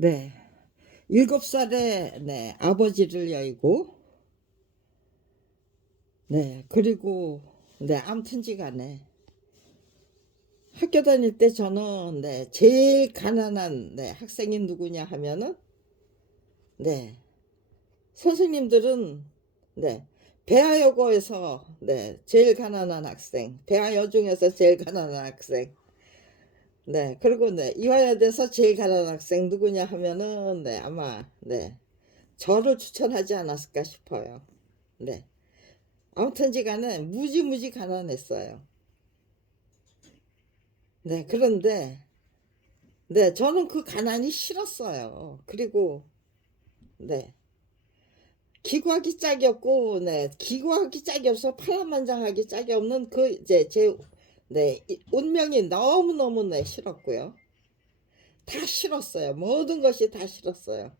네. 7살에 아버지를 여의고 그리고 아무튼지 간에 학교 다닐 때 저는 제일 가난한 학생이 누구냐 하면은 네 선생님들은 배하여고에서 제일 가난한 학생, 배하여 중에서 제일 가난한 학생, 그리고 이화여대에서 제일 가난한 학생 누구냐 하면은 아마 저를 추천하지 않았을까 싶어요. 아무튼지간에 무지무지 가난했어요. 그런데 저는 그 가난이 싫었어요. 그리고 네 기구하기 짝이 없고 기구하기 짝이 없어 파란만장하기 짝이 없는 그 이제 제 운명이 너무너무 싫었고요. 다 싫었어요. 모든 것이 다 싫었어요.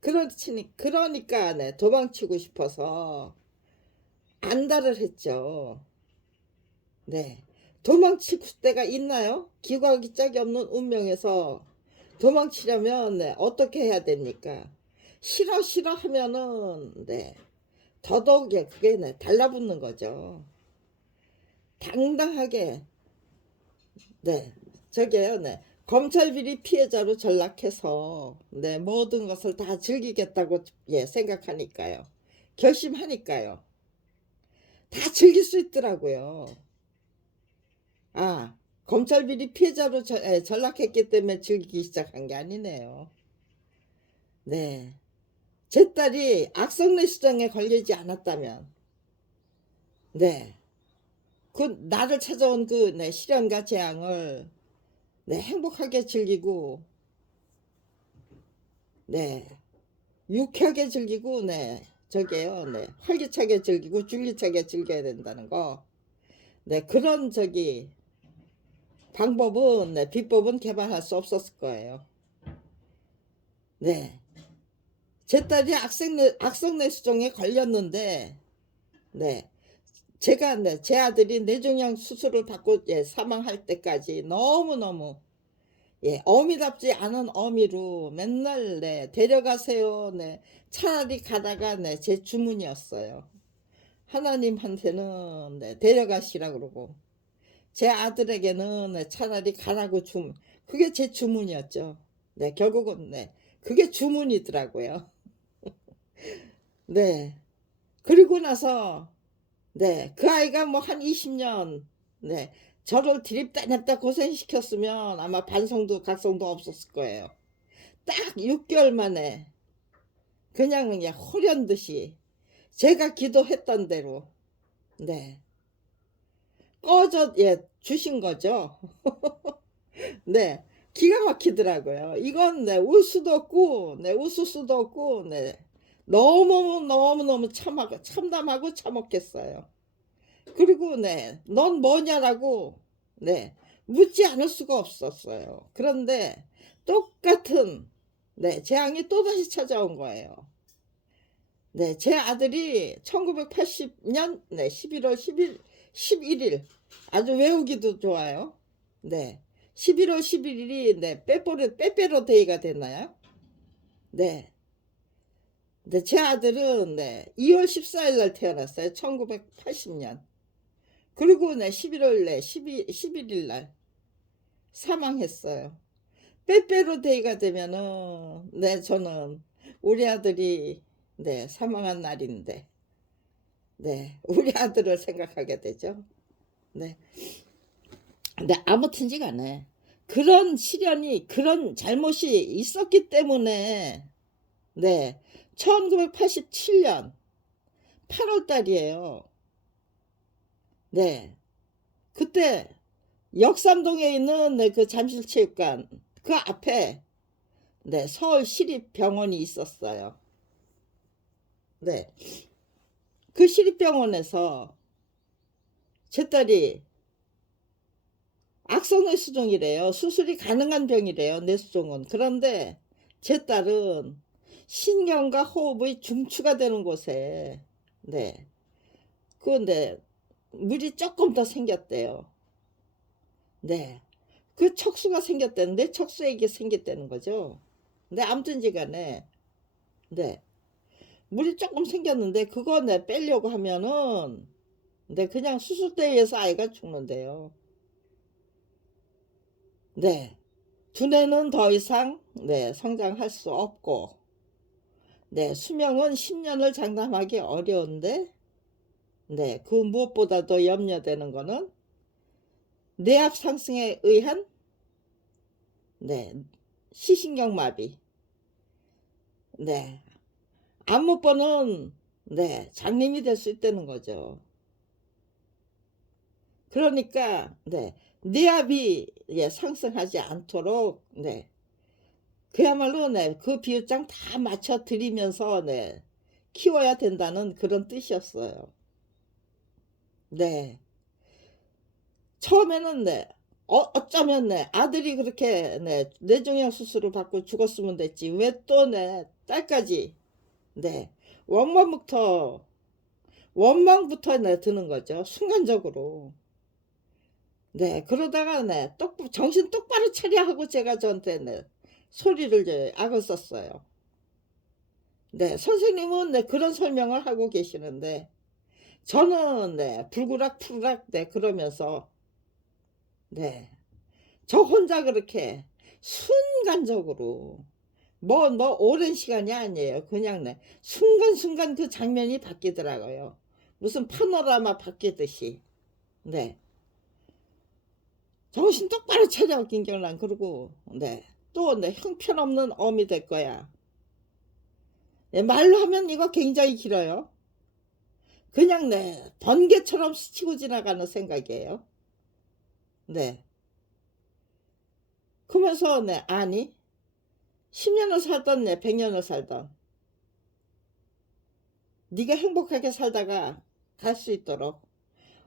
그러니까 도망치고 싶어서 안달을 했죠. 도망칠 때가 있나요? 기구하기 짝이 없는 운명에서 도망치려면 어떻게 해야 됩니까? 싫어 싫어 하면은 더더욱 그게 달라붙는 거죠. 당당하게 저게요 검찰 비리 피해자로 전락해서 모든 것을 다 즐기겠다고 생각하니까요. 결심하니까요. 다 즐길 수 있더라고요. 아, 검찰 비리 피해자로 전락했기 때문에 즐기기 시작한 게 아니네요. 제 딸이 악성뇌 수정에 걸리지 않았다면 그 나를 찾아온 그 시련과 재앙을 행복하게 즐기고 유쾌하게 즐기고 저게요 활기차게 즐기고 줄기차게 즐겨야 된다는 거. 그런 방법은 비법은 개발할 수 없었을 거예요. 제 딸이 악성뇌 수정에 걸렸는데 제가 제 아들이 뇌종양 수술을 받고 사망할 때까지 너무너무 어미답지 않은 어미로 맨날 데려가세요. 차라리 가다가 제 주문이었어요. 하나님한테는 데려가시라 그러고 제 아들에게는 차라리 가라고 주문. 그게 제 주문이었죠. 결국은 그게 주문이더라고요. 그리고 나서 그 아이가 뭐 한 20년 저를 드립다 냅다 고생시켰으면 아마 반성도 각성도 없었을 거예요. 딱 6개월 만에 그냥 호련듯이 제가 기도했던 대로 꺼져 주신 거죠. 기가 막히더라고요. 이건 울 수도 없고 웃을 수도 없고 너무너무 참담하고 참혹했어요. 그리고 넌 뭐냐라고 묻지 않을 수가 없었어요. 그런데 똑같은 재앙이 또다시 찾아온 거예요. 제 아들이 1980년 11월 11일 아주 외우기도 좋아요. 11월 11일이 빼빼로 데이가 됐나요? 제 아들은 2월 14일 날 태어났어요. 1980년. 그리고 11월 11일 날 사망했어요. 빼빼로 데이가 되면은 저는 우리 아들이 사망한 날인데 우리 아들을 생각하게 되죠. 근데 아무튼지 간에 그런 시련이 그런 잘못이 있었기 때문에 1987년 8월 달이에요. 그때 역삼동에 있는 그 잠실체육관 그 앞에 서울시립병원이 있었어요. 그 시립병원에서 제 딸이 악성뇌 수종이래요. 수술이 가능한 병이래요. 뇌수종은. 그런데 제 딸은 신경과 호흡의 중추가 되는 곳에 그런데 물이 조금 더 생겼대요. 그 척수가 생겼다는데 척수에 이게 생겼다는 거죠. 근데 아무튼지 간에 네 물이 조금 생겼는데 그거 네 빼려고 하면은 네 그냥 수술대에서 아이가 죽는데요. 네. 두뇌는 더 이상 네 성장할 수 없고 네 수명은 10년을 장담하기 어려운데 네 그 무엇보다도 염려되는 거는 뇌압 상승에 의한 네 시신경마비 네 안무번은 네 장님이 될 수 있다는 거죠. 그러니까 네 뇌압이 예 상승하지 않도록 네 그야말로 네 그 비율장 다 맞춰 드리면서 네 키워야 된다는 그런 뜻이었어요. 네. 처음에는 네 어쩌면 네 아들이 그렇게 네 뇌종양 수술을 받고 죽었으면 됐지 왜 또 네 딸까지 네 원망부터 원망부터 네 드는 거죠 순간적으로. 네 그러다가 네 정신 똑바로 차려 하고 제가 저한테 네 소리를 이제 악을 썼어요. 네 선생님은 네 그런 설명을 하고 계시는데 저는 네 불구락 푸르락 네 그러면서 네 저 혼자 그렇게 순간적으로 뭐 오랜 시간이 아니에요. 그냥 네 순간순간 그 장면이 바뀌더라고요. 무슨 파노라마 바뀌듯이. 네. 정신 똑바로 차려 김경란 그러고 네. 또 네 형편없는 어미 될 거야. 네, 말로 하면 이거 굉장히 길어요. 그냥 네 번개처럼 스치고 지나가는 생각이에요. 네. 그러면서 네 아니 10년을 살던 네 100년을 살던 네가 행복하게 살다가 갈 수 있도록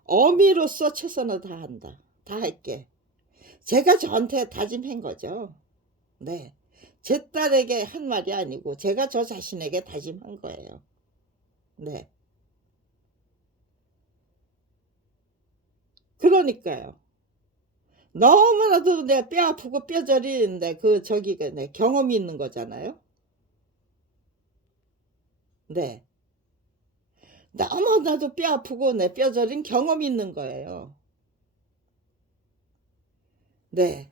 어미로서 최선을 다한다. 다할게. 제가 저한테 다짐한 거죠. 네. 제 딸에게 한 말이 아니고 제가 저 자신에게 다짐한 거예요. 네. 그러니까요. 너무나도 내 뼈 아프고 뼈저린 그 저기가 네 경험이 있는 거잖아요. 네. 너무나도 뼈 아프고 내 뼈저린 경험이 있는 거예요. 네.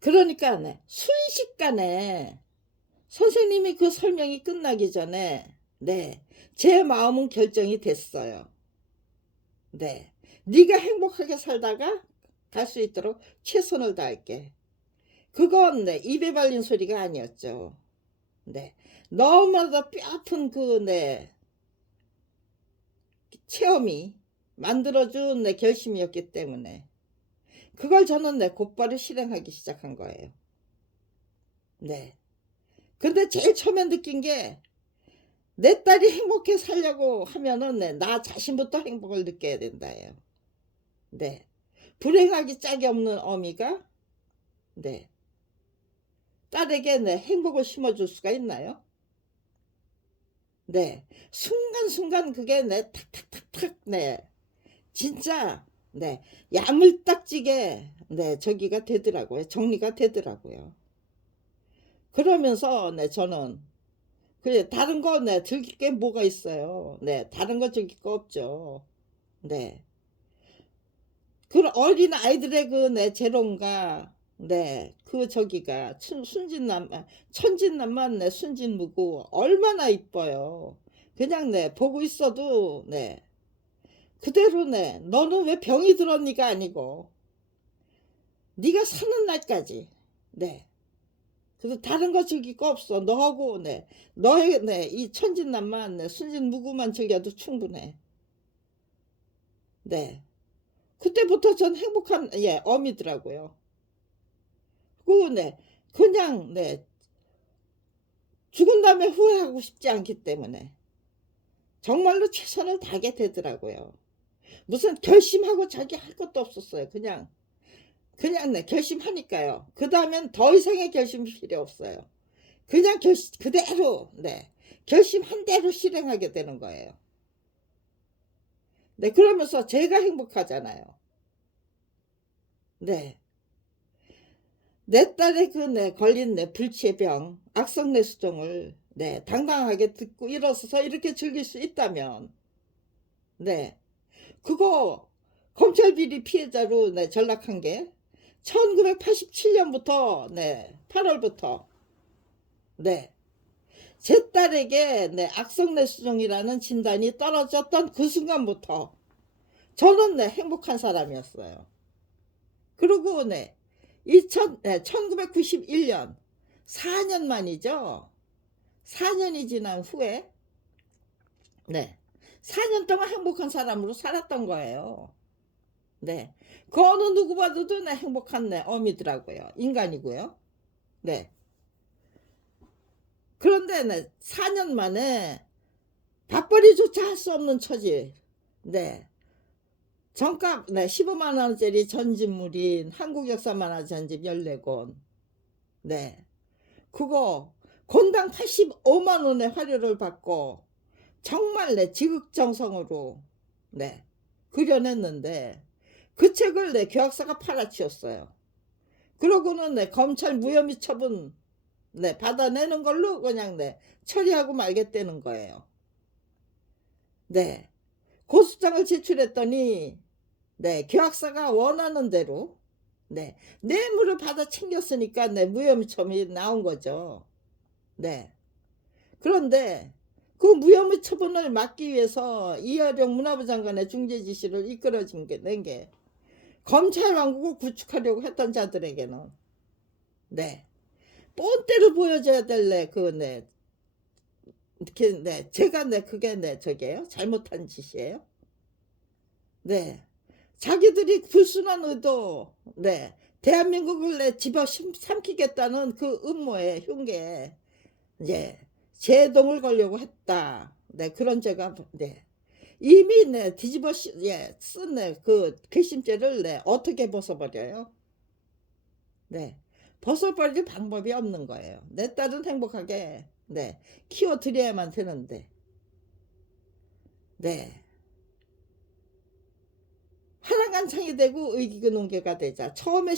그러니까 네. 순식간에 선생님이 그 설명이 끝나기 전에 네. 제 마음은 결정이 됐어요. 네. 네가 행복하게 살다가 갈 수 있도록 최선을 다할게. 그건 네. 입에 발린 소리가 아니었죠. 네. 너무나도 뼈아픈 그 네. 체험이 만들어준 내 결심이었기 때문에 그걸 저는 네. 곧바로 실행하기 시작한 거예요. 네. 근데 제일 처음에 느낀 게 내 딸이 행복해 살려고 하면은 네, 나 자신부터 행복을 느껴야 된다예요. 네. 불행하기 짝이 없는 어미가 네. 딸에게 네, 행복을 심어줄 수가 있나요? 네. 순간순간 그게 네, 탁탁탁탁 네. 진짜 네. 야물딱지게 네, 저기가 되더라고요. 정리가 되더라고요. 그러면서 네, 저는 그래 다른 거 네, 즐길 게 뭐가 있어요. 네. 다른 거 즐길 거 없죠. 네. 그 어린 아이들의 그 네 재롱과 네 그 저기가 순진남 천진난만 네 순진무구 얼마나 이뻐요. 그냥 네 보고 있어도 네 그대로 네 너는 왜 병이 들었니가 아니고 네가 사는 날까지 네 그래서 다른 거 즐길 거 없어 너하고 네 너의 네 이 천진난만 네 순진무구만 즐겨도 충분해. 네 그때부터 전 행복한 예 어미더라고요. 그 네. 그냥 네. 죽은 다음에 후회하고 싶지 않기 때문에 정말로 최선을 다하게 되더라고요. 무슨 결심하고 자기 할 것도 없었어요. 그냥 네 결심하니까요. 그다음엔 더 이상의 결심이 필요 없어요. 그냥 그대로 네 결심한 대로 실행하게 되는 거예요. 네 그러면서 제가 행복하잖아요. 네. 내 딸의 그 걸린 불치의 병, 악성뇌수종을 당당하게 듣고 일어서서 이렇게 즐길 수 있다면, 네, 그거 검찰 비리 피해자로 전락한 게 1987년부터 8월부터 제 딸에게 악성뇌수종이라는 진단이 떨어졌던 그 순간부터 저는 행복한 사람이었어요. 그리고 1991년 4년 만이죠. 4년이 지난 후에 4년 동안 행복한 사람으로 살았던 거예요. 그 어느 누구 봐도 행복한 어미더라고요. 인간이고요. 그런데 4년 만에 밥벌이조차 할 수 없는 처지. 정값 15만원짜리 전집물인 한국역사만화 전집 14권. 그거 권당 85만원의 화료를 받고 정말 지극정성으로 그려냈는데 그 책을 교학사가 팔아치웠어요. 그러고는 검찰 무혐의 처분 받아내는 걸로 그냥 처리하고 말겠다는 거예요. 고소장을 제출했더니 교학사가 원하는 대로 뇌물을 받아 챙겼으니까 무혐의 처분이 나온 거죠. 그런데 그 무혐의 처분을 막기 위해서 이어령 문화부 장관의 중재 지시를 이끌어진 게 검찰 왕국을 구축하려고 했던 자들에게는 뻔때를 보여줘야 될 이렇게 제가 그게 저게요 잘못한 짓이에요. 자기들이 불순한 의도 대한민국을 집어삼키겠다는 그 음모의 흉계에 제동을 걸려고 했다. 그런 죄가 이미 뒤집어 쓴 그 괘씸죄를 어떻게 벗어버려요? 벗어버릴 방법이 없는 거예요. 내 딸은 행복하게 키워드려야만 되는데 화랑간창이 되고 의기가 논개가 되자 처음에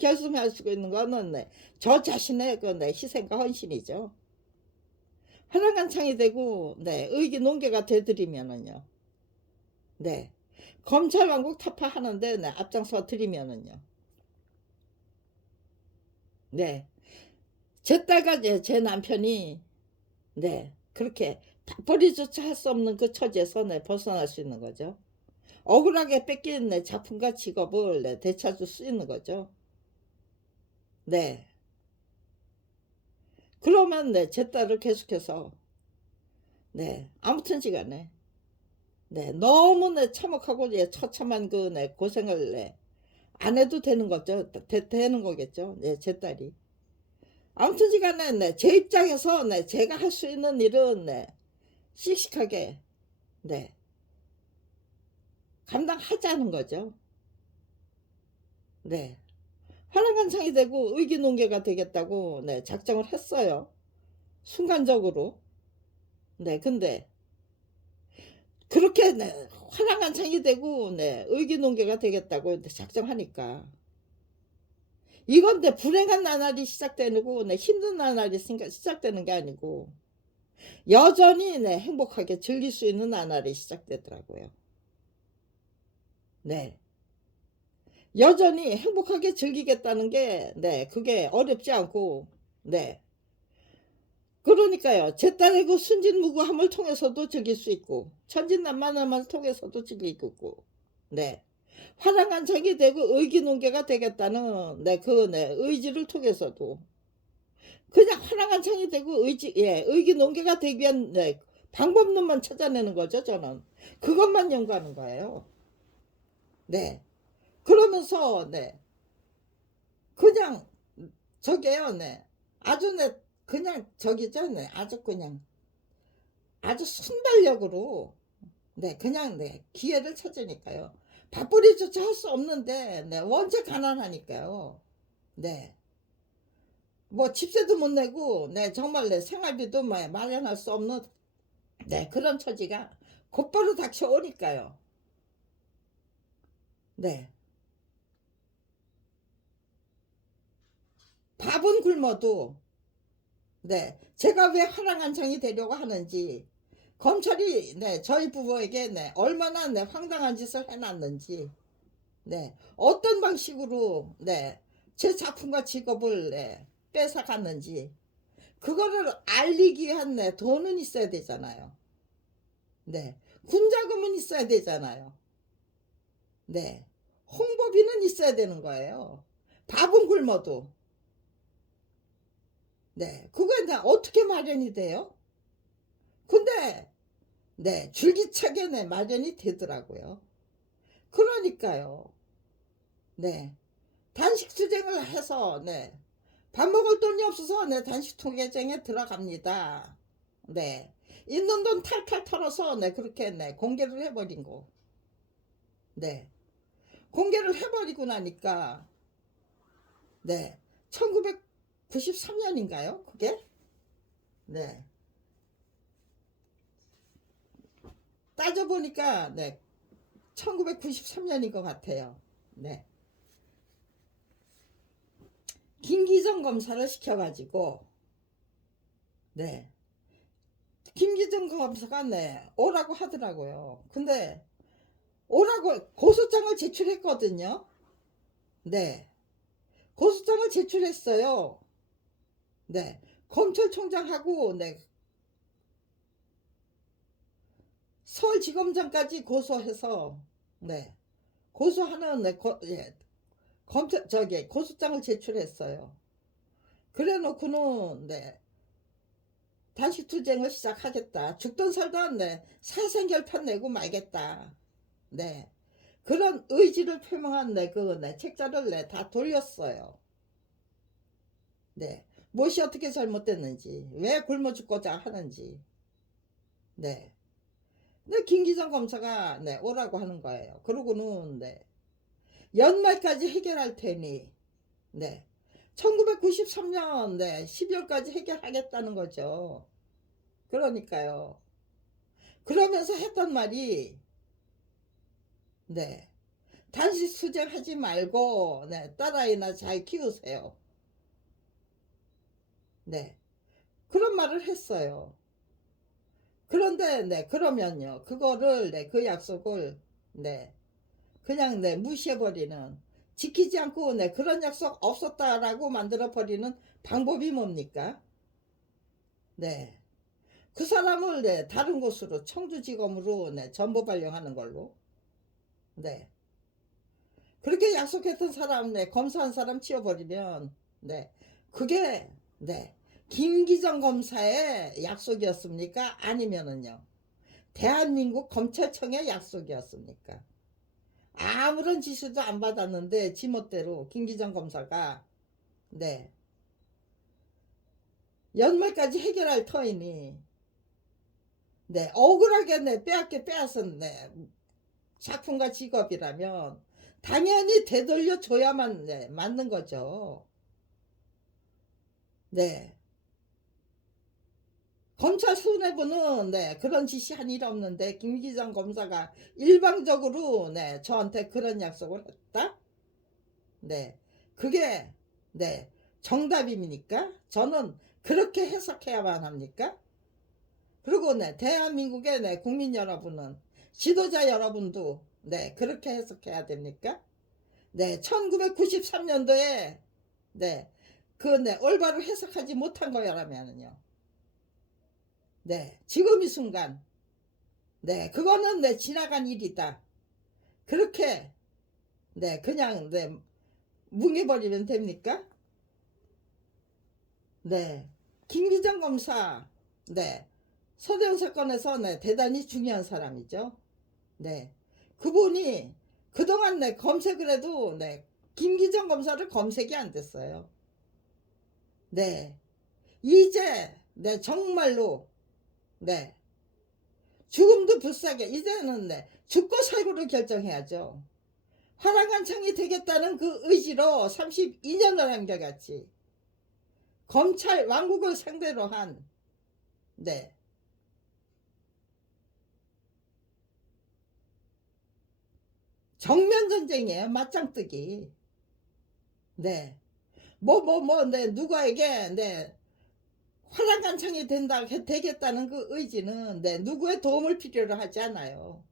결승할 수 있는 거는 저 자신의 그 희생과 헌신이죠. 화랑간창이 되고 의기 논개가 되드리면은요 검찰 왕국 타파하는데 앞장서 드리면은요 제 딸과 제 남편이 그렇게 밥벌이조차 할 수 없는 그 처지에서 벗어날 수 있는 거죠. 억울하게 뺏긴 작품과 직업을 되찾을 수 있는 거죠. 그러면 제 딸을 계속해서 아무튼 시간에 너무 참혹하고 처참한 그 고생을 안 해도 되는 거죠. 되는 거겠죠. 제 딸이. 아무튼 시간에 제 입장에서 제가 할 수 있는 일은 씩씩하게 감당하자는 거죠. 화랑간창이 되고 의기논개가 되겠다고 작정을 했어요. 순간적으로. 근데 그렇게 화랑간창이 되고 의기논개가 되겠다고 작정하니까 이건 불행한 나날이 시작되고 힘든 나날이 시작되는 게 아니고 여전히 행복하게 즐길 수 있는 나날이 시작되더라고요. 여전히 행복하게 즐기겠다는 게 그게 어렵지 않고 그러니까요. 제 딸의 그 순진무구함을 통해서도 즐길 수 있고 천진난만함을 통해서도 즐길 수 있고 화랑간창이 되고 의기논개가 되겠다는 그 의지를 통해서도 그냥 화랑간창이 되고 의기논개가 되기 위한 방법론만 찾아내는 거죠. 저는 그것만 연구하는 거예요. 그러면서 그냥 저게요 아주 그냥 저기죠 아주 그냥 아주 순발력으로 그냥 기회를 찾으니까요. 밥벌이조차 할 수 없는데 원체 가난하니까요. 뭐 집세도 못 내고 정말 생활비도 마련할 수 없는 그런 처지가 곧바로 닥쳐오니까요. 밥은 굶어도 네 제가 왜 화랑한창이 되려고 하는지, 검찰이 네 저희 부부에게 네 얼마나 네 황당한 짓을 해놨는지, 네 어떤 방식으로 네 제 작품과 직업을 네 뺏어갔는지, 그거를 알리기 위한 네 돈은 있어야 되잖아요. 네 군자금은 있어야 되잖아요. 네 홍보비는 있어야 되는 거예요. 밥은 굶어도. 네 그거 다 어떻게 마련이 돼요? 근데 네 줄기차게 네 마련이 되더라고요. 그러니까요. 네 단식 투쟁을 해서 네 밥 먹을 돈이 없어서 네 단식 투쟁에 들어갑니다. 네 있는 돈 탈탈 털어서 네 그렇게 네 공개를 해버린 거. 네 공개를 해버리고 나니까 네 1993년인가요 그게? 네 따져보니까 네 1993년인 것 같아요. 네 김기정 검사를 시켜가지고 네 김기정 검사가 네 오라고 하더라고요. 근데 오라고 고소장을 제출했거든요. 네 고소장을 제출했어요. 네 검찰총장하고 네 서울지검장까지 고소해서 네 고소하는 네 예, 검찰 저기 고소장을 제출했어요. 그래 놓고는 네 단식투쟁을 시작하겠다. 죽든 살든 네 사생결판 내고 말겠다. 네 그런 의지를 표명한 네 그 네 책자를 네 다 돌렸어요. 네 무엇이 어떻게 잘못됐는지, 왜 굶어 죽고자 하는지. 네 근데 김기정 검사가 네 오라고 하는 거예요. 그러고는 네 연말까지 해결할 테니 네 1993년 네 12월까지 해결하겠다는 거죠. 그러니까요. 그러면서 했던 말이 네 단식 수정하지 말고 네 딸아이나 잘 키우세요. 네 그런 말을 했어요. 그런데 네 그러면요 그거를 네 그 약속을 네 그냥 네 무시해버리는, 지키지 않고 네 그런 약속 없었다라고 만들어버리는 방법이 뭡니까? 네 그 사람을 네 다른 곳으로 청주지검으로 네 전부 발령하는 걸로. 네 그렇게 약속했던 사람 네 검사한 사람 치워버리면 네 그게 네 김기정 검사의 약속이었습니까? 아니면은요 대한민국 검찰청의 약속이었습니까? 아무런 지시도 안 받았는데 지멋대로 김기정 검사가 네 연말까지 해결할 터이니 네 억울하게 네 빼앗은 네 작품과 직업이라면 당연히 되돌려 줘야만 네 맞는 거죠. 네 검찰 수뇌부는 네 그런 지시한 일 없는데 김기정 검사가 일방적으로 네 저한테 그런 약속을 했다. 네 그게 네 정답입니까? 저는 그렇게 해석해야만 합니까? 그리고 네 대한민국의 네 국민 여러분은, 지도자 여러분도 네 그렇게 해석해야 됩니까? 네 1993년도에 네 그 네 올바로 해석하지 못한 거라면은요 네 지금 이 순간 네 그거는 네 지나간 일이다. 그렇게 네 그냥 네 뭉개버리면 됩니까? 네 김기정 검사 네 서대웅 사건에서 네 대단히 중요한 사람이죠. 네 그분이 그동안 네 검색을 해도 네 김기정 검사를 검색이 안 됐어요. 네 이제 네 정말로 네 죽음도 불사게 이제는 네 죽고 살고를 결정해야죠. 화랑한창이 되겠다는 그 의지로 32년을 한결같이 검찰 왕국을 상대로 한 네 정면 전쟁이에요. 맞짱뜨기. 네 네, 누구에게, 네, 화랑간창이 되겠다는 그 의지는, 네, 누구의 도움을 필요로 하지 않아요.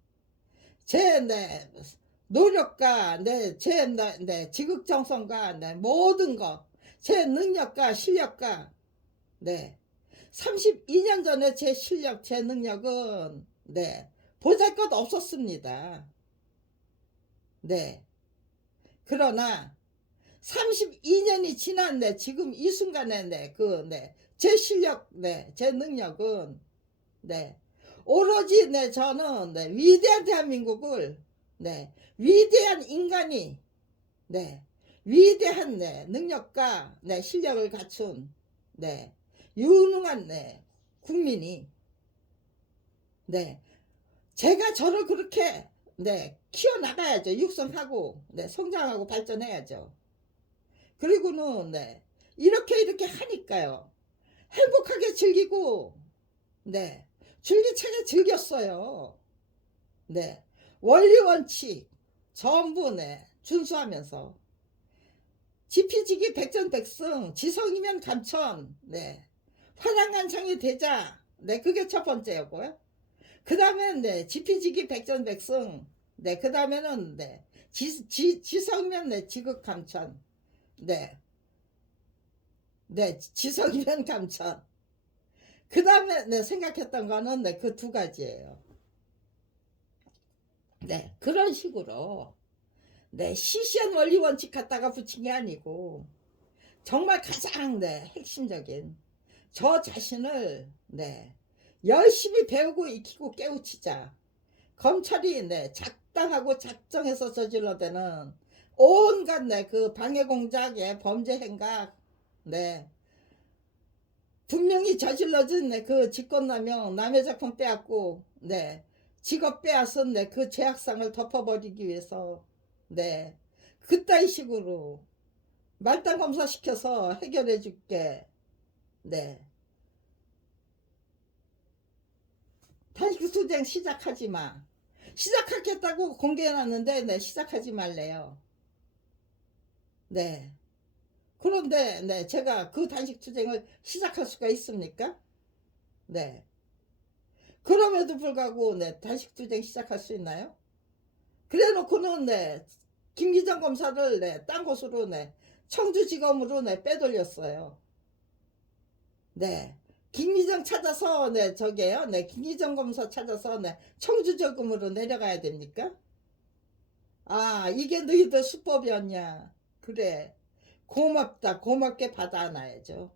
제, 네, 노력과, 네, 네, 지극정성과, 네, 모든 것, 제 능력과 실력과, 네, 32년 전에 제 실력, 제 능력은, 네, 보잘것 없었습니다. 네. 그러나, 32년이 지났네. 지금 이 순간에, 네, 네, 제 실력, 네, 제 능력은, 네, 오로지, 네, 저는, 네, 위대한 대한민국을, 네, 위대한 인간이, 네, 위대한, 네, 능력과, 네, 실력을 갖춘, 네, 유능한, 네, 국민이, 네, 제가 저를 그렇게, 네, 키워나가야죠. 육성하고, 네, 성장하고 발전해야죠. 그리고는, 네, 이렇게 하니까요. 행복하게 즐기고, 네, 줄기차게 즐겼어요. 네, 원리 원칙 전부, 네, 준수하면서 지피지기 백전백승, 지성이면 감천, 네, 화랑간창이 되자, 네, 그게 첫 번째였고요. 그 다음엔, 네, 지피지기 백전백승, 네, 그 다음에는, 네, 지성이면, 네, 지극감천, 네, 네, 지성이면 감천. 그 다음에, 네, 생각했던 거는, 네, 그 두 가지예요. 네, 그런 식으로, 네, 시시한 원리 원칙 갖다가 붙인 게 아니고, 정말 가장, 네, 핵심적인 저 자신을, 네, 열심히 배우고 익히고 깨우치자. 검찰이, 네, 작당하고 작정해서 저질러대는 온갖, 네, 그 방해 공작의 범죄 행각, 네, 분명히 저질러진, 네, 그 직권남용, 남의 작품 빼앗고, 네, 직업 빼앗은, 네, 그 죄악상을 덮어버리기 위해서, 네, 그따위 식으로 말단 검사 시켜서 해결해 줄게. 네, 단식수쟁 시작하지 마. 시작하겠다고 공개해놨는데, 네, 시작하지 말래요. 네. 그런데, 네, 제가 그 단식투쟁을 시작할 수가 있습니까? 네. 그럼에도 불구하고, 네, 단식투쟁 시작할 수 있나요? 그래 놓고는, 네, 김기정 검사를, 네, 딴 곳으로, 네, 청주지검으로, 네, 빼돌렸어요. 네. 김기정 찾아서, 네, 저게요. 네, 김기정 검사 찾아서, 네, 청주지검으로 내려가야 됩니까? 아, 이게 너희들 수법이었냐. 그래. 고맙다. 고맙게 받아 안아야죠.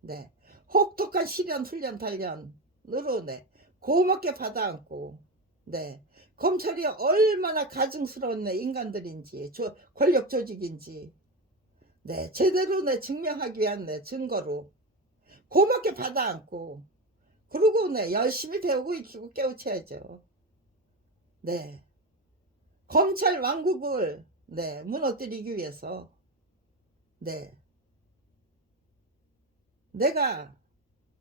네. 혹독한 시련, 훈련, 단련으로, 네. 고맙게 받아 안고, 네. 검찰이 얼마나 가증스러운, 네, 인간들인지, 권력 조직인지, 네. 제대로, 네, 증명하기 위한, 네, 증거로 고맙게 받아 안고, 그리고, 네, 열심히 배우고 익히고 깨우쳐야죠. 네. 검찰 왕국을, 네, 무너뜨리기 위해서, 네. 내가,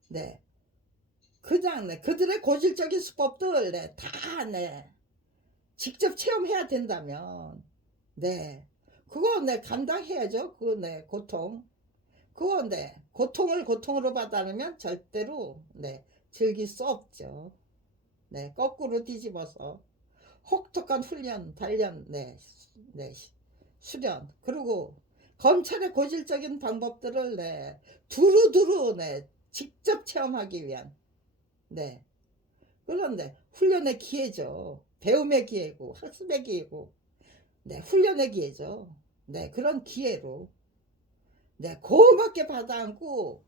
네, 그냥, 네, 그들의 고질적인 수법들, 네, 다, 네, 직접 체험해야 된다면, 네, 그거, 네, 감당해야죠. 그, 네, 고통. 그거, 네, 고통을 고통으로 받아내면 절대로, 네, 즐길 수 없죠. 네, 거꾸로 뒤집어서 혹독한 훈련, 단련, 네, 네, 수련, 그리고 검찰의 고질적인 방법들을, 네, 두루두루, 네, 직접 체험하기 위한, 네, 그런데 훈련의 기회죠. 배움의 기회고 학습의 기회고, 네, 훈련의 기회죠. 네, 그런 기회로, 네, 고맙게 받아안고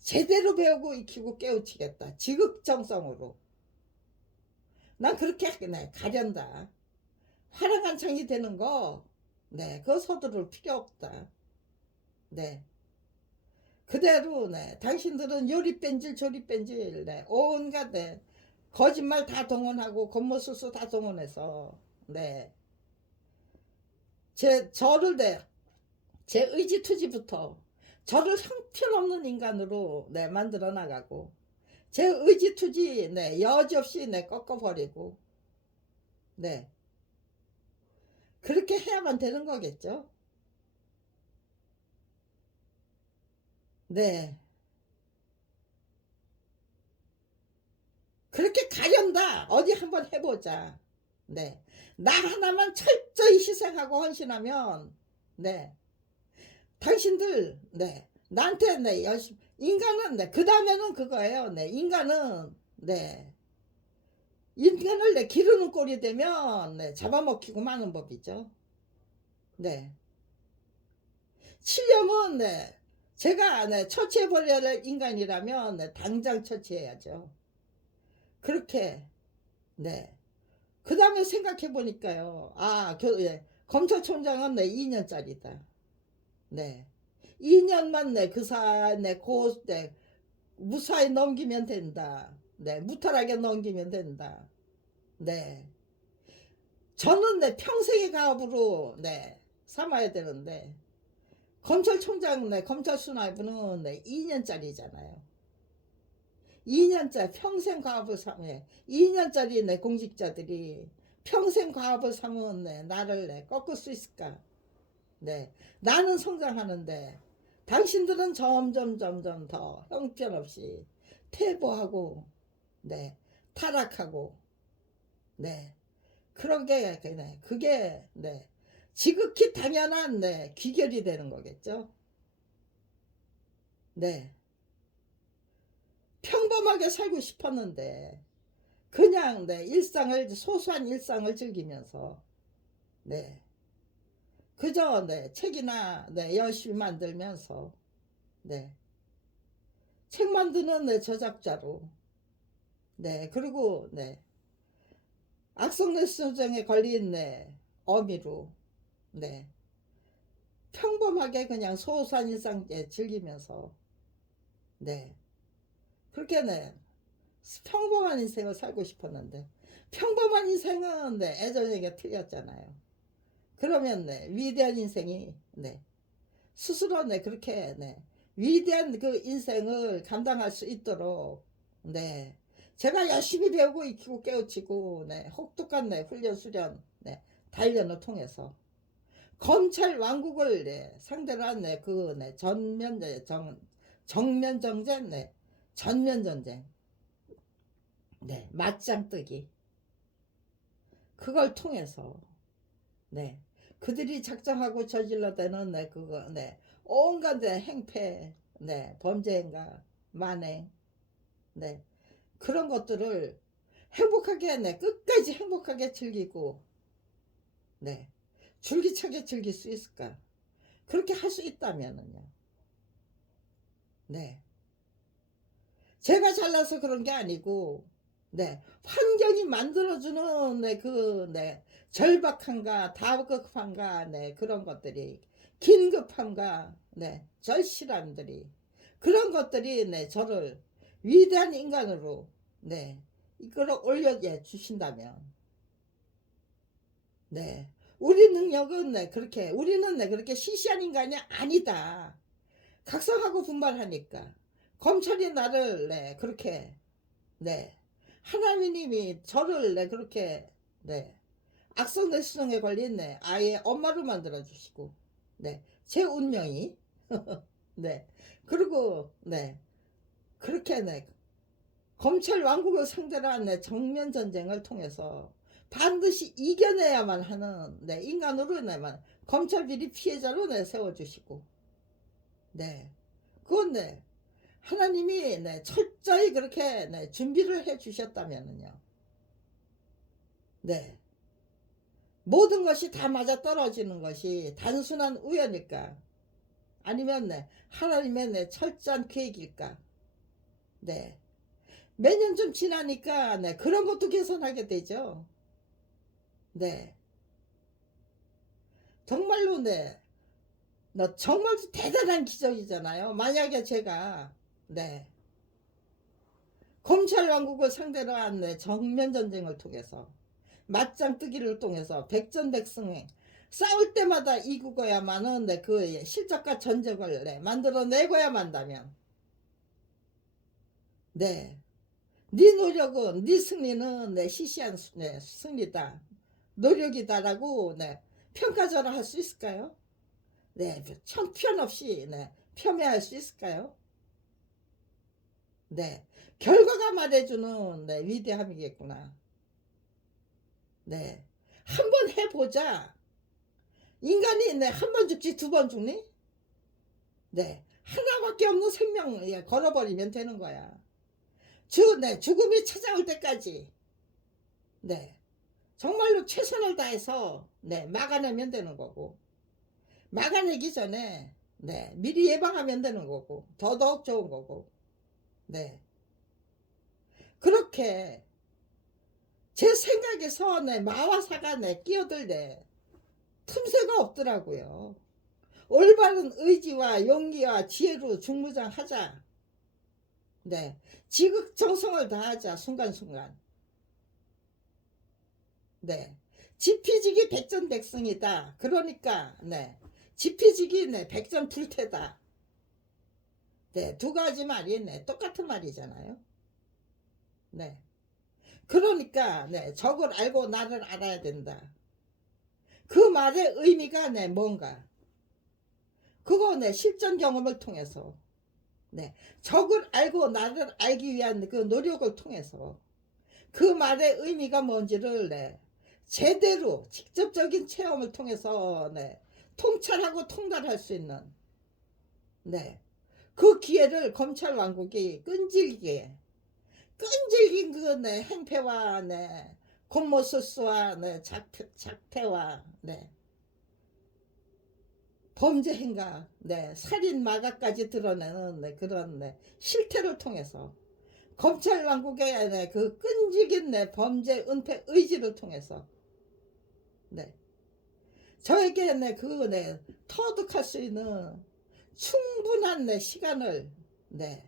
제대로 배우고 익히고 깨우치겠다. 지극정성으로. 난 그렇게, 네, 가련다. 화랑한창이 되는 거, 네, 그거 서두를 필요 없다. 네, 그대로, 네, 당신들은 요리 뺀질 조리 뺀질, 네, 온갖, 네, 거짓말 다 동원하고 겉모술수 다 동원해서, 네, 저를, 네, 제 의지투지부터 저를 형편없는 인간으로, 네, 만들어 나가고, 제 의지투지, 네, 여지없이, 네, 꺾어버리고, 네, 그렇게 해야만 되는 거겠죠. 네. 그렇게 가련다. 어디 한번 해보자. 네. 나 하나만 철저히 희생하고 헌신하면, 네. 당신들, 네. 나한테, 네. 열심히, 인간은, 네. 그 다음에는 그거예요. 네. 인간은, 네. 인간을 내 기르는 꼴이 되면, 네. 잡아먹히고 마는 법이죠. 네. 치려면, 네. 제가, 네. 처치해버려야 할 인간이라면, 네. 당장 처치해야죠. 그렇게, 네. 그 다음에 생각해 보니까요. 아, 예. 검찰총장은 내 2년짜리다. 네. 2년만 내 그 사, 내 고, 네. 무사히 넘기면 된다. 네. 무탈하게 넘기면 된다. 네. 저는 내 평생의 가업으로, 네. 삼아야 되는데, 검찰총장, 네. 검찰 수뇌부는 네. 2년짜리잖아요. 2년짜리 평생 과업을 삼해 2년짜리 내 공직자들이 평생 과업을 삼은 내 나를 내 꺾을 수 있을까? 네, 나는 성장하는데 당신들은 점점 더 형편없이 퇴보하고 네 타락하고 네 그런 게 네, 그게 네 지극히 당연한 네 귀결이 되는 거겠죠. 네, 평범하게 살고 싶었는데 그냥 내 일상을 소소한 일상을 즐기면서 네 그저 네 책이나 네 열심히 만들면서 네 책 만드는 네 저작자로 네 그리고 네 악성뇌수증에 걸린 네 어미로 네 평범하게 그냥 소소한 일상 즐기면서 네 그렇게 네 평범한 인생을 살고 싶었는데 평범한 인생은 네 예전에 틀렸잖아요. 그러면 네 위대한 인생이 네 스스로 네 그렇게 네 위대한 그 인생을 감당할 수 있도록 네 제가 열심히 배우고 익히고 깨우치고 네 혹독한 네 훈련 수련 네 단련을 통해서 검찰 왕국을 네 상대로 한 네 그 네 전면 정 정면 전쟁 네 전면 전쟁 네 맞짱 뜨기 그걸 통해서 네. 그들이 작정하고 저질러대는 네 그거 네 온갖 네 행패 네 범죄인가 만행 네 그런 것들을 행복하게 네 끝까지 행복하게 즐기고 네 줄기차게 즐길 수 있을까? 그렇게 할 수 있다면은요. 네. 제가 잘나서 그런 게 아니고 네 환경이 만들어주는 네 절박함과 다급함과 네 그런 것들이 긴급함과 네 절실함들이 그런 것들이 네 저를 위대한 인간으로 네 이끌어 올려 주신다면 네 우리 능력은 네 그렇게 우리는 네 그렇게 시시한 인간이 아니다. 각성하고 분발하니까 검찰이 나를 네 그렇게 네 하나님이 저를 네 그렇게 네 악성뇌수증에 걸린 네 아이의 엄마로 만들어 주시고 네 제 운명이 네 그리고 네 그렇게 네 검찰 왕국을 상대로 한 네 정면 전쟁을 통해서 반드시 이겨내야만 하는 네 인간으로 내만 검찰 비리 피해자로 내 세워주시고 네 그건 네 하나님이 네 철저히 그렇게 네 준비를 해 주셨다면은요. 네. 모든 것이 다 맞아 떨어지는 것이 단순한 우연일까? 아니면 네 하나님의 네 철저한 계획일까? 네. 몇 년 좀 지나니까 네 그런 것도 개선하게 되죠. 네. 정말로 네. 너 정말 대단한 기적이잖아요. 만약에 제가 네. 검찰 왕국을 상대로 한 네, 정면 전쟁을 통해서 맞짱 뜨기를 통해서 백전백승에 싸울 때마다 이기고야만은 네, 그 실적과 전적을 네, 만들어내고야 만다면 네, 네 노력은 네 승리는 네, 시시한 네, 승리다 노력이다라고 네, 평가절하 할 수 있을까요? 네, 형편없이 네, 폄훼할 수 있을까요? 네. 결과가 말해주는 네, 위대함이겠구나. 네. 한번 해보자. 인간이 네, 한 번 죽지 두 번 죽니? 네. 하나밖에 없는 생명 예, 걸어버리면 되는 거야. 네, 죽음이 찾아올 때까지 네. 정말로 최선을 다해서 네, 막아내면 되는 거고. 막아내기 전에 네, 미리 예방하면 되는 거고. 더더욱 좋은 거고. 네. 그렇게 제 생각에서 네, 마와 사가 네, 끼어들 네, 틈새가 없더라고요. 올바른 의지와 용기와 지혜로 중무장하자. 네, 지극정성을 다하자. 순간순간. 네, 지피지기 백전백승이다. 그러니까 네, 지피지기 네, 백전불태다. 네, 두 가지 말이 네, 똑같은 말이잖아요. 네, 그러니까 네, 적을 알고 나를 알아야 된다. 그 말의 의미가 네, 뭔가? 그거 네, 실전 경험을 통해서 네, 적을 알고 나를 알기 위한 그 노력을 통해서 그 말의 의미가 뭔지를 네, 제대로 직접적인 체험을 통해서 네, 통찰하고 통달할 수 있는 네, 그 기회를 검찰 왕국이 끈질긴 그 네, 행패와 네, 공모술수와 네, 작태와 네, 범죄 행각, 네, 살인 마가까지 드러내는 네, 그런 네, 실태를 통해서 검찰 왕국의 네, 그 끈질긴 네, 범죄 은폐 의지를 통해서 네, 저에게 네, 그 네, 터득할 수 있는 충분한 네, 시간을 네,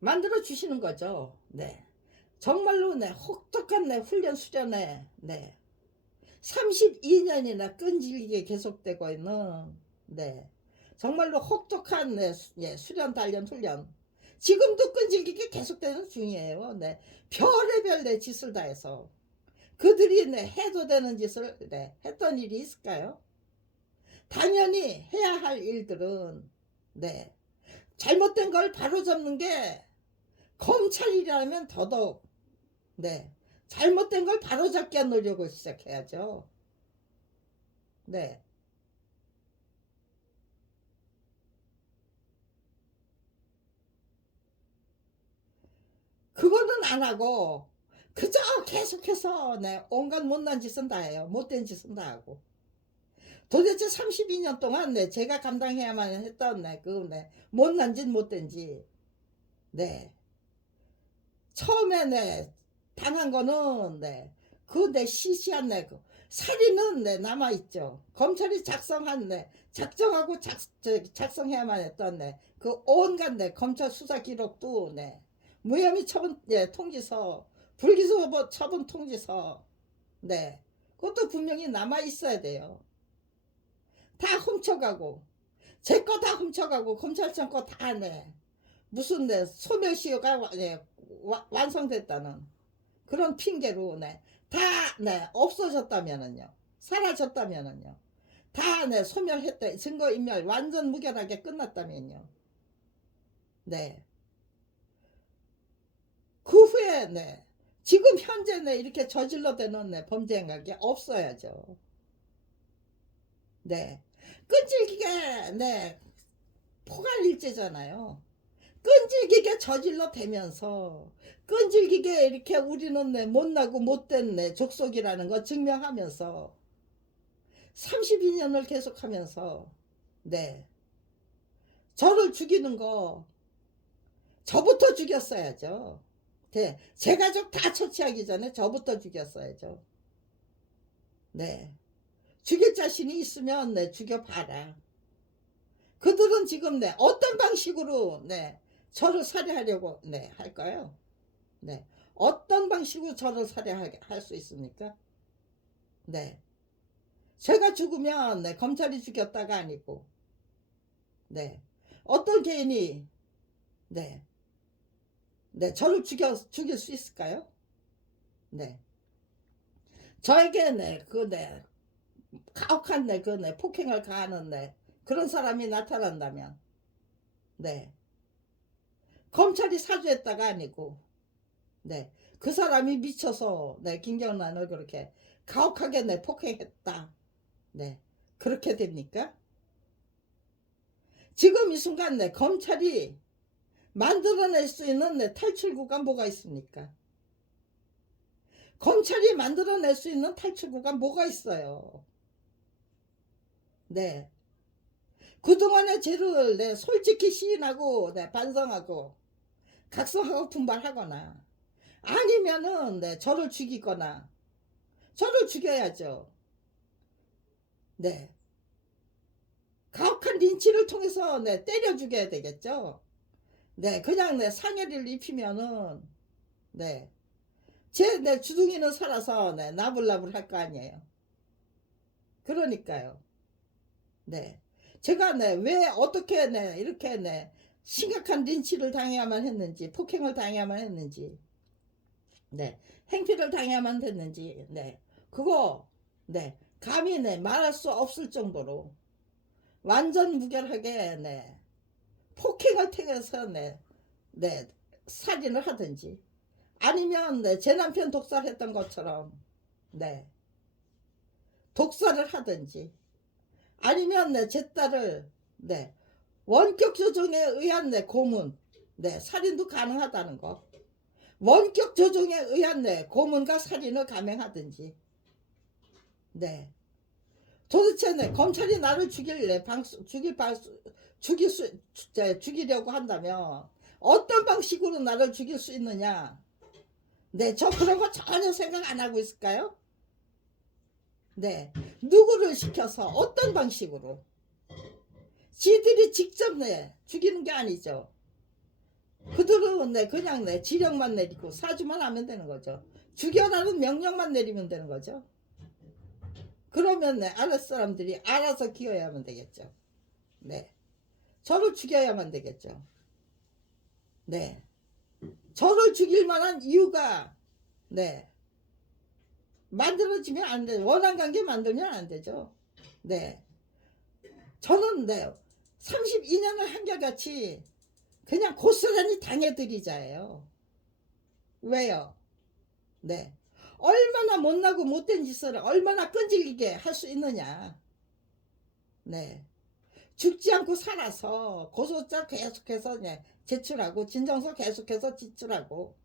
만들어 주시는 거죠. 네, 정말로 네, 혹독한 네, 훈련 수련에 네, 32년이나 끈질기게 계속되고 있는 네, 정말로 혹독한 네, 예, 수련 단련 훈련 지금도 끈질기게 계속되는 중이에요. 네, 별의별 네, 짓을 다 해서 그들이 네, 해도 되는 짓을 네, 했던 일이 있을까요? 당연히 해야 할 일들은 네, 잘못된 걸 바로잡는 게 검찰이라면 더더욱 네, 잘못된 걸 바로잡기 위한 노력을 시작해야죠. 네. 그거는 안 하고 그저 계속해서 네, 온갖 못난 짓은 다 해요. 못된 짓은 다 하고. 도대체 32년 동안 네, 제가 감당해야만 했던 네, 그 네, 못난 짓 못된 짓. 네. 처음에 네, 당한 거는 네, 그 내 시시한 네, 그 살인은 네, 남아 있죠. 검찰이 작성한 네, 작정하고 작성해야만 했던 네, 그 온갖 네, 검찰 수사 기록도 네, 무혐의 처분 네, 통지서, 불기소 처분 통지서, 네, 그것도 분명히 남아 있어야 돼요. 다 훔쳐가고, 제 거 다 훔쳐가고, 검찰청 거 다 네, 무슨 네, 소멸시효가 네, 완성됐다는. 그런 핑계로 네, 다 네, 없어졌다면은요. 사라졌다면은요. 다 네, 소멸했다. 증거인멸 완전 무결하게 끝났다면요. 네. 그 후에 네. 지금 현재 네, 이렇게 저질러 대는 네, 범죄 행각이 없어야죠. 네. 끈질기게 네, 포괄일제잖아요. 끈질기게 저질러 대면서 끈질기게 이렇게 우리는 네, 못나고 못된 네, 족속이라는 거 증명하면서 32년을 계속하면서 네, 저를 죽이는 거 저부터 죽였어야죠. 네, 제 가족 다 처치하기 전에 저부터 죽였어야죠. 네, 죽일 자신이 있으면 네, 죽여봐라. 그들은 지금 네, 어떤 방식으로 네, 저를 살해하려고 네, 할까요? 네, 어떤 방식으로 저를 살해할 수 있습니까? 네, 제가 죽으면 네, 검찰이 죽였다가 아니고 네, 어떤 개인이 네, 네, 저를 죽일 수 있을까요? 네. 저에게 네, 그 네, 가혹한 그 폭행을 가하는 그런 사람이 나타난다면, 네, 검찰이 사주했다가 아니고, 네, 그 사람이 미쳐서 김경란을 그렇게 가혹하게 폭행했다. 네, 그렇게 됩니까? 지금 이 순간 검찰이 만들어낼 수 있는 탈출구가 뭐가 있습니까? 검찰이 만들어낼 수 있는 탈출구가 뭐가 있어요? 네. 그동안의 죄를 솔직히 시인하고 반성하고 각성하고 분발하거나 아니면은 저를 죽이거나 저를 죽여야죠. 네. 가혹한 린치를 통해서 때려 죽여야 되겠죠. 네, 그냥 상해를 입히면은 제 주둥이는 살아서 나불나불 할 거 아니에요. 그러니까요. 네. 제가 왜 어떻게 이렇게 심각한 린치를 당해야만 했는지, 폭행을 당해야만 했는지, 행피를 당해야만 됐는지, 그거 감히 말할 수 없을 정도로 완전 무결하게 폭행을 통해서 살인을 하든지, 아니면 제 남편 독살했던 것처럼 독살을 하든지, 아니면 제 딸을 원격 조종에 의한 고문, 살인도 가능하다는 거. 원격 조종에 의한 고문과 살인을 감행하든지. 도대체 검찰이 나를 죽이려고 한다면 어떤 방식으로 나를 죽일 수 있느냐? 저 그런 거 전혀 생각 안 하고 있을까요? 누구를 시켜서 어떤 방식으로? 지들이 직접 죽이는 게 아니죠. 그들은 그냥 지령만 내리고 사주만 하면 되는 거죠. 죽여라는 명령만 내리면 되는 거죠. 그러면 아랫 사람들이 알아서 기어야만 되겠죠. 저를 죽여야만 되겠죠. 저를 죽일 만한 이유가 만들어지면 안 돼. 원한 관계 만들면 안 되죠. 저는 32년을 한결같이 그냥 고스란히 당해드리자예요. 왜요? 얼마나 못나고 못된 짓을 얼마나 끈질기게 할 수 있느냐. 죽지 않고 살아서 고소장 계속해서 제출하고 진정서 계속해서 제출하고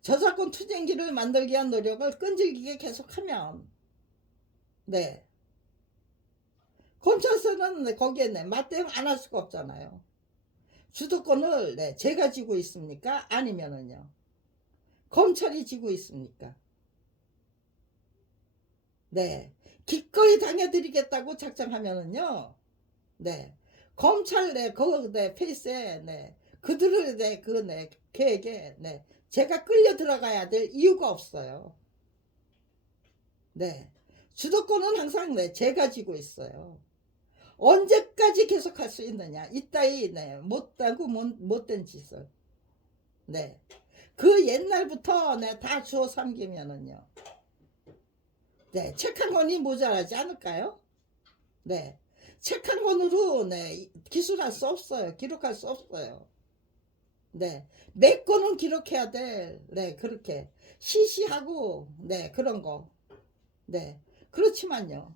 저작권 투쟁기를 만들기 위한 노력을 끈질기게 계속하면 검찰서는 거기에 맞대응 안 할 수가 없잖아요. 주도권을 제가 쥐고 있습니까? 아니면은요 검찰이 쥐고 있습니까? 기꺼이 당해드리겠다고 작정하면은요 검찰 그 페이스에 그들의 그 계획에 제가 끌려 들어가야 될 이유가 없어요. 주도권은 항상 제가 쥐고 있어요. 언제까지 계속할 수 있느냐 이따위 못하고 못된 짓을 그 옛날부터 다 주워 삼기면은요 책 한 권이 모자라지 않을까요? 책 한 권으로 기술할 수 없어요. 기록할 수 없어요. 몇 권은 기록해야 될 그렇게 시시하고 그런 거 그렇지만요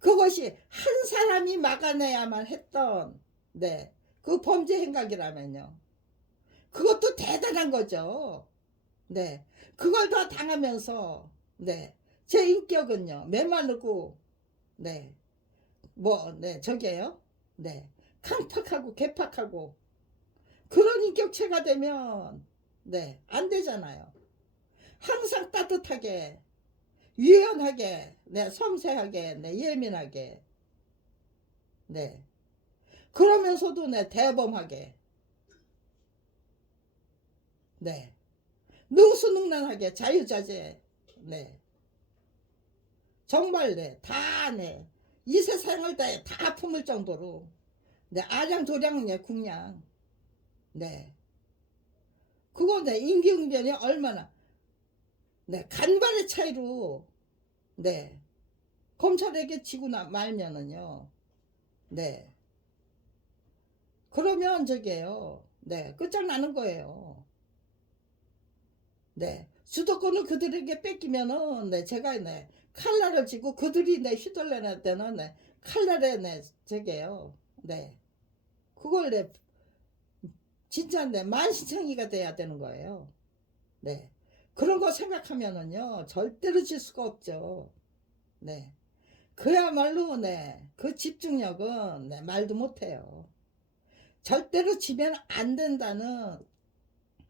그것이 한 사람이 막아내야만 했던 그 범죄 행각이라면요 그것도 대단한 거죠. 그걸 다 당하면서 제 인격은요 메마르고 저게요 강팍하고 개팍하고 그런 인격체가 되면 안 되잖아요. 항상 따뜻하게 유연하게 섬세하게 예민하게 그러면서도 대범하게 능수능란하게 자유자재 정말 다 이 세상을 다 품을 정도로 아량도량 궁량 그거 임기응변이 얼마나 간발의 차이로 검찰에게 지고 말면은요. 네. 그러면 저게요. 네. 끝장나는 거예요. 네. 주도권을 그들에게 뺏기면은 네. 제가 네. 칼날을 쥐고 그들이 네. 휘둘러낼 때는 네. 칼날에 네. 저게요. 네. 그걸 네. 진짜 네. 만신창이가 돼야 되는 거예요. 네. 그런 거 생각하면은요. 절대로 질 수가 없죠. 네. 그야말로 네. 그 집중력은 네. 말도 못해요. 절대로 지면 안 된다는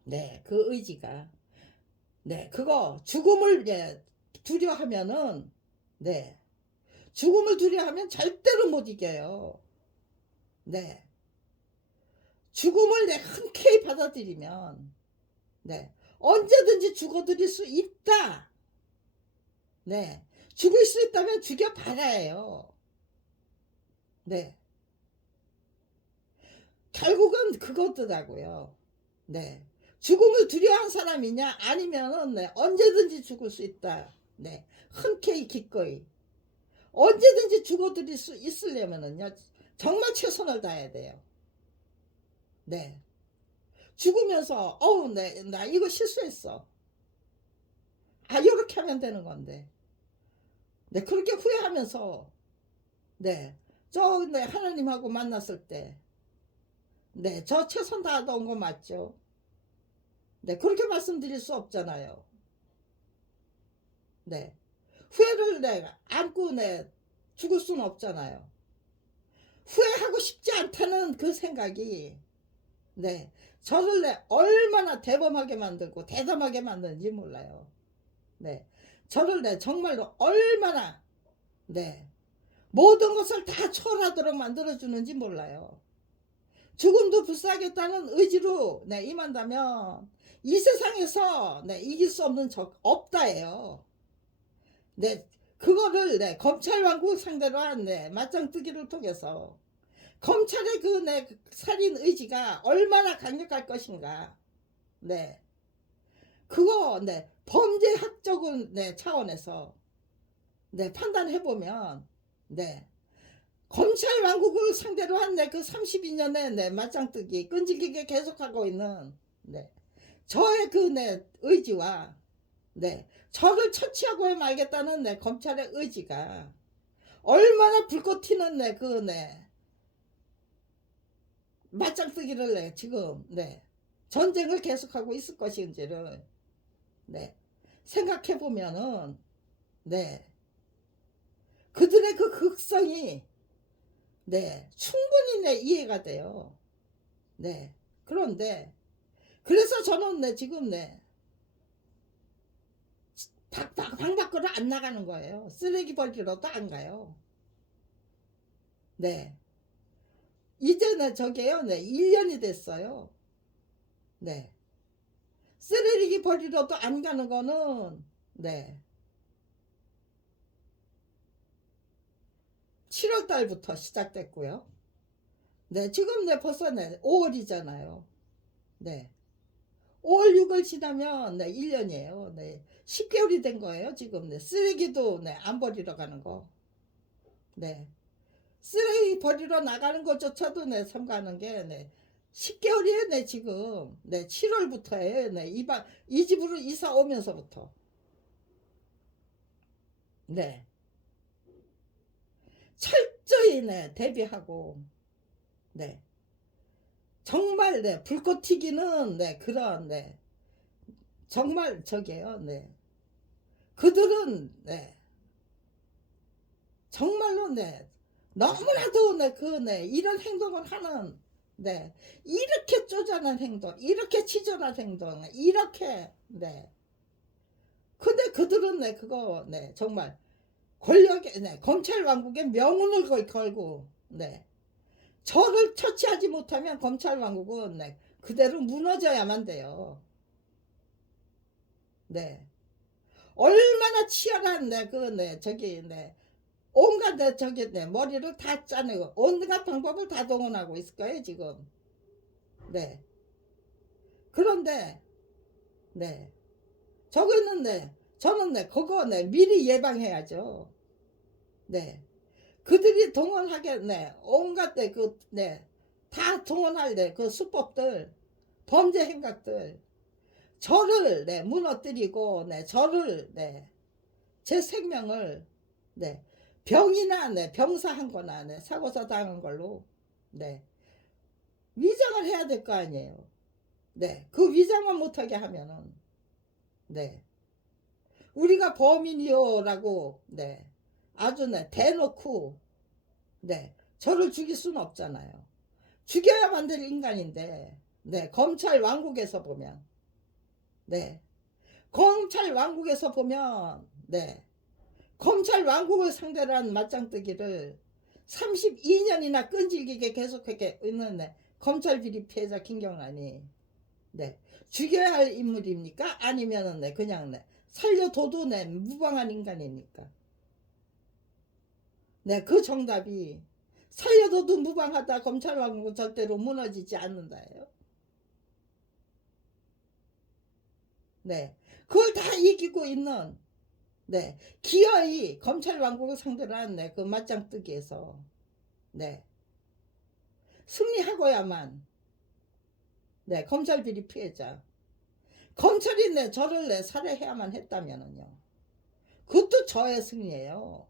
네. 그 의지가 네. 그거 죽음을 예. 두려워하면은 네. 죽음을 두려워하면 절대로 못 이겨요. 네. 죽음을 내 흔쾌히 받아들이면 네. 언제든지 죽어드릴 수 있다. 네. 죽을 수 있다면 죽여봐라예요. 네. 결국은 그것더라고요. 네. 죽음을 두려워한 사람이냐 아니면은 네. 언제든지 죽을 수 있다. 네. 흔쾌히 기꺼이 언제든지 죽어드릴 수 있으려면은요. 정말 최선을 다해야 돼요. 네. 죽으면서 어우 네. 나 이거 실수했어. 아 요렇게 하면 되는 건데. 네. 그렇게 후회하면서 네. 저 네. 하나님하고 만났을 때 네. 저 최선 다하다 온 거 맞죠? 네. 그렇게 말씀드릴 수 없잖아요. 네. 후회를 네. 안고 네. 죽을 수는 없잖아요. 후회하고 싶지 않다는 그 생각이 네. 저를 네. 얼마나 대범하게 만들고 대담하게 만드는지 몰라요. 네. 저를 네. 정말로 얼마나 네. 모든 것을 다 초월하도록 만들어주는지 몰라요. 죽음도 불사하겠다는 의지로 네. 임한다면 이 세상에서 네. 이길 수 없는 적 없다예요. 네. 그거를 네. 검찰 왕국 상대로 한 네. 맞짱뜨기를 통해서 검찰의 그 네. 살인 의지가 얼마나 강력할 것인가. 네. 그거 네. 범죄학적인 네. 차원에서 네. 판단해 보면 네. 검찰 왕국을 상대로 한 네. 그 32년의 네. 맞짱뜨기 끈질기게 계속하고 있는 네. 저의 그 네. 의지와 네. 저를 처치하고 말겠다는 네. 검찰의 의지가 얼마나 불꽃 튀는 네. 그 네. 맞짱뜨기를 네. 지금 네. 전쟁을 계속하고 있을 것인지를 네. 생각해 보면은 네. 그들의 그 극성이 네. 충분히 네. 이해가 돼요. 네. 그런데 그래서 저는 네. 지금 네. 방 밖으로 안 나가는 거예요. 쓰레기 버리러도 안 가요. 네. 이제는 저게요. 네. 1년이 됐어요. 네. 쓰레기 버리러도 안 가는 거는 네. 7월 달부터 시작됐고요. 네. 지금 네. 벌써 네. 5월이잖아요. 네. 5월 6월 지나면 네. 1년이에요. 네. 10개월이 된 거예요. 지금 네. 쓰레기도 네. 안 버리러 가는 거. 네. 쓰레기 버리러 나가는 것조차도 네. 삼가는 게 네. 10개월이에요. 네. 지금 네. 7월부터예요. 네. 이 집으로 이사 오면서부터. 네. 철저히 네. 대비하고 네. 정말 네. 불꽃 튀기는 네. 그런 네. 정말 저게요. 네. 그들은 네. 정말로 네. 너무나도 네. 그 네. 이런 행동을 하는 네. 이렇게 쪼잔한 행동, 이렇게 치졸한 행동, 이렇게 네. 근데 그들은 네. 그거 네. 정말 권력의 네. 검찰 왕국의 명운을 걸고 네. 저를 처치하지 못하면 검찰 왕국은 네. 그대로 무너져야만 돼요. 네. 얼마나 치열한 네. 그 네. 저기 네. 온갖 네. 저기 네. 머리를 다 짜내고 온갖 방법을 다 동원하고 있을 거예요 지금. 네. 그런데 네. 저거는 네. 저는 네. 그거 네. 미리 예방해야죠. 네. 그들이 동원하게, 네. 온갖, 네. 네. 다 동원할, 네. 그 수법들, 범죄 행각들, 저를, 네. 무너뜨리고, 네. 저를, 네. 제 생명을, 네. 병이나, 네. 병사한 거나, 네. 사고사 당한 걸로, 네. 위장을 해야 될 거 아니에요. 네. 그 위장만 못하게 하면은, 네. 우리가 범인이요라고, 네. 아주, 네. 대놓고, 네. 저를 죽일 수는 없잖아요. 죽여야만 될 인간인데, 네. 검찰 왕국에서 보면, 네. 검찰 왕국에서 보면, 네. 검찰 왕국을 상대로 한 맞짱뜨기를 32년이나 끈질기게 계속하게 있는, 네. 검찰 비리 피해자 김경란이, 네. 죽여야 할 인물입니까? 아니면은, 네. 그냥, 네. 살려둬도, 네. 무방한 인간입니까? 네. 그 정답이, 살려둬도 무방하다. 검찰 왕국은 절대로 무너지지 않는다예요. 네. 그걸 다 이기고 있는, 네. 기어이 검찰 왕국을 상대로 한, 네. 그 맞짱뜨기에서, 네. 승리하고야만, 네. 검찰 비리 피해자. 검찰이, 네. 저를, 네. 살해해야만 했다면은요. 그것도 저의 승리예요.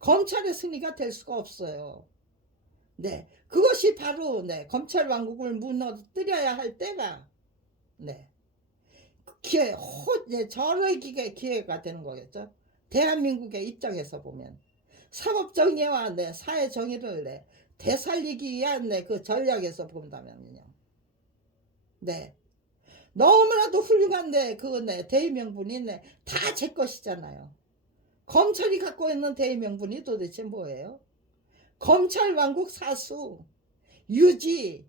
검찰의 승리가 될 수가 없어요. 네. 그것이 바로, 네. 검찰 왕국을 무너뜨려야 할 때가, 네. 기회, 네. 저의 기회가 되는 거겠죠. 대한민국의 입장에서 보면. 사법정의와, 네. 사회정의를, 네. 되살리기 위한, 네. 그 전략에서 본다면요. 네. 너무나도 훌륭한, 네. 그, 네. 대의명분이, 네. 다 제 것이잖아요. 검찰이 갖고 있는 대의명분이 도대체 뭐예요? 검찰 왕국 사수, 유지,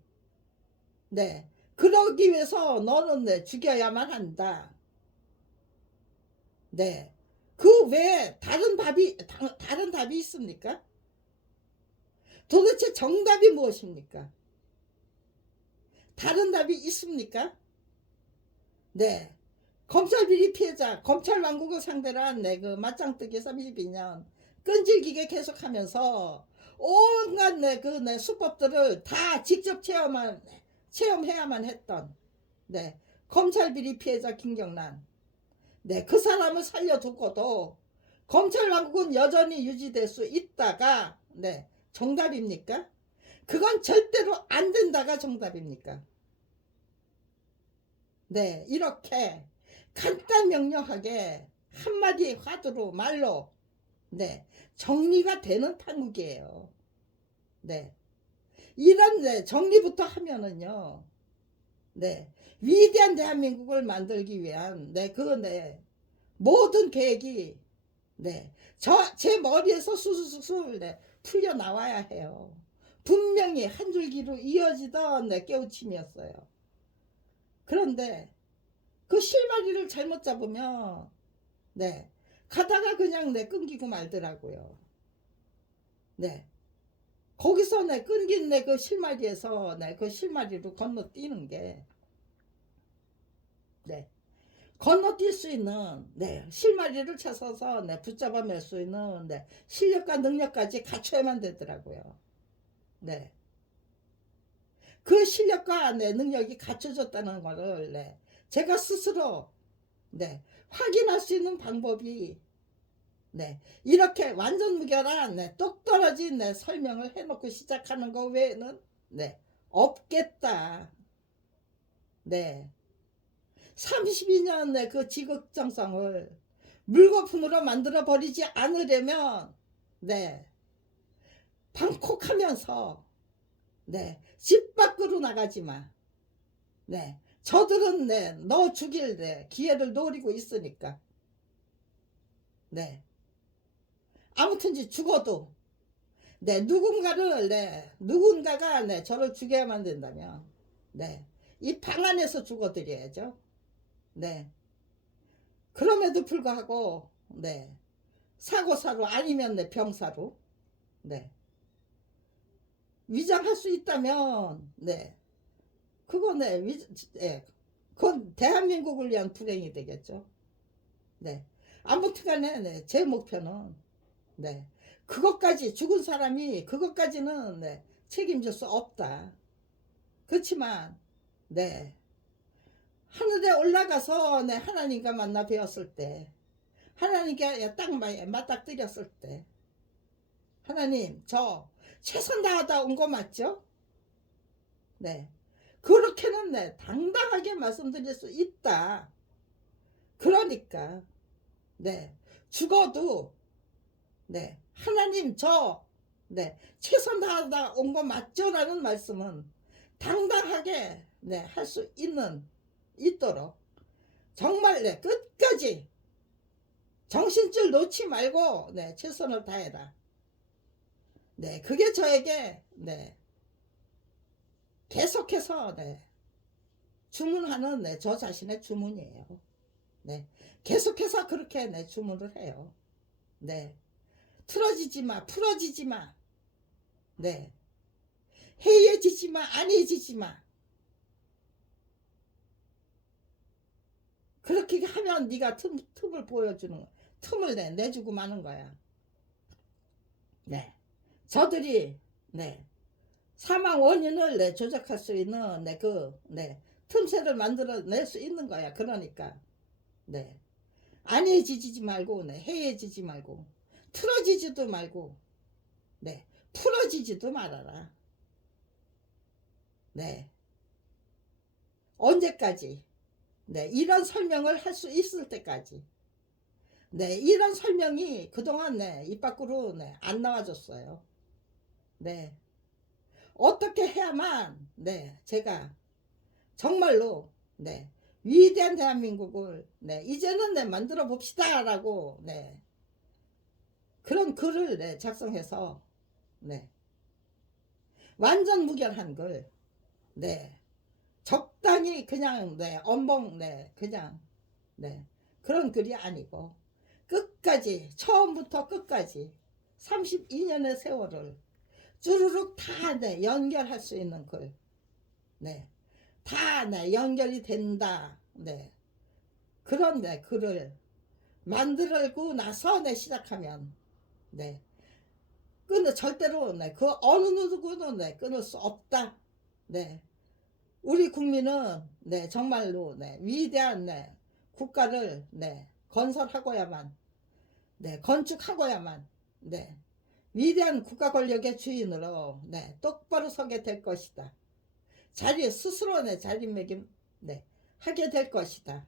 네. 그러기 위해서 너는, 네. 죽여야만 한다. 네. 그 외에 다른 답이 있습니까? 도대체 정답이 무엇입니까? 다른 답이 있습니까? 네. 검찰 비리 피해자, 검찰 왕국을 상대로 한, 네. 그 맞짱뜨기 32년 끈질기게 계속하면서 온갖, 네. 그, 네. 수법들을 다 직접 체험해야만 했던, 네. 검찰 비리 피해자 김경란. 네. 그 사람을 살려두고도 검찰 왕국은 여전히 유지될 수 있다가, 네. 정답입니까? 그건 절대로 안 된다가 정답입니까? 네. 이렇게 간단 명료하게 한마디 화두로 말로, 네. 정리가 되는 판국이에요. 네. 이런, 네. 정리부터 하면은요. 네. 위대한 대한민국을 만들기 위한, 네. 그, 네. 모든 계획이, 네. 제 머리에서 수수수술, 네. 풀려 나와야 해요. 분명히 한 줄기로 이어지던, 네. 깨우침이었어요. 그런데 그 실마리를 잘못 잡으면, 네. 가다가 그냥, 네. 끊기고 말더라고요. 네. 거기서, 네. 끊긴, 네. 그 실마리에서, 네. 그 실마리로 건너뛰는 게, 네. 건너뛸 수 있는, 네. 실마리를 찾아서, 네. 붙잡아 맬 수 있는, 네. 실력과 능력까지 갖춰야만 되더라고요. 네. 그 실력과, 네. 능력이 갖춰졌다는 거를, 네. 제가 스스로, 네. 확인할 수 있는 방법이, 네. 이렇게 완전 무결한, 네. 똑 떨어진, 네. 설명을 해놓고 시작하는 거 외에는, 네. 없겠다. 네. 32년, 네. 그 지극정성을 물거품으로 만들어 버리지 않으려면, 네. 방콕하면서, 네. 집 밖으로 나가지 마. 네. 저들은, 네. 너 죽일, 네. 기회를 노리고 있으니까. 네. 아무튼지 죽어도, 네. 누군가가, 네. 저를 죽여야만 된다면, 네. 이 방 안에서 죽어드려야죠. 네. 그럼에도 불구하고, 네. 사고사로 아니면, 네. 병사로, 네. 위장할 수 있다면, 네. 그거, 네. 네. 그건 대한민국을 위한 불행이 되겠죠. 네. 아무튼간에, 네. 제 목표는, 네. 그것까지 죽은 사람이 그것까지는 네, 책임질 수 없다. 그렇지만 네, 하늘에 올라가서 네, 하나님과 만나 뵈었을 때, 하나님께 딱 맞닥뜨렸을 때, 하나님 저 최선 다하다 온 거 맞죠? 네, 그렇게는 네, 당당하게 말씀드릴 수 있다. 그러니까 네, 죽어도 네, 하나님 저 네, 최선 다하다 온 거 맞죠? 라는 말씀은 당당하게 네, 할 수 있도록 정말 네, 끝까지 정신줄 놓지 말고 네, 최선을 다해라. 네, 그게 저에게 네, 계속해서 네, 주문하는 네, 저 자신의 주문이에요. 네, 계속해서 그렇게 네, 주문을 해요. 네, 틀어지지 마, 풀어지지 마. 네, 해이해지지 마, 안해지지 마. 그렇게 하면 네가 틈을 보여주는 거야. 틈을 내주고 마는 거야. 네, 저들이 네, 사망 원인을 조작할 수 있는 틈새를 만들어낼 수 있는 거야. 그러니까 네, 안해지지 말고 네, 해해지지 말고 틀어지지도 말고 네, 풀어지지도 말아라. 네, 언제까지 네, 이런 설명을 할 수 있을 때까지 네, 이런 설명이 그동안 네, 입 밖으로 네, 안 나와줬어요. 네, 어떻게 해야만 네, 제가 정말로 네, 위대한 대한민국을 네, 이제는 네, 만들어 봅시다라고 네, 그런 글을 네, 작성해서 네, 완전 무결한 글 네, 적당히 그냥 네, 엄봉 네, 그냥 네, 그런 글이 아니고 끝까지 처음부터 끝까지 32년의 세월을 주르륵 다 네, 연결할 수 있는 글 네, 다 네, 연결이 된다. 네, 그런 네, 글을 만들고 나서 네, 시작하면 네, 절대로 네, 그 어느 누구도 네, 끊을 수 없다. 네, 우리 국민은 네, 정말로 네, 위대한 네, 국가를 네, 건설하고야만 네, 건축하고야만 네, 위대한 국가 권력의 주인으로 네, 똑바로 서게 될 것이다. 자리 스스로 내 자리매김 네, 하게 될 것이다.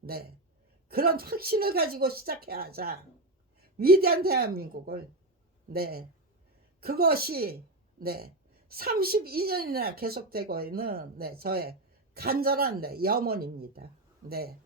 네, 그런 확신을 가지고 시작해야 하자. 위대한 대한민국을 네, 그것이 네, 32년이나 계속되고 있는 네, 저의 간절한 네, 염원입니다. 네.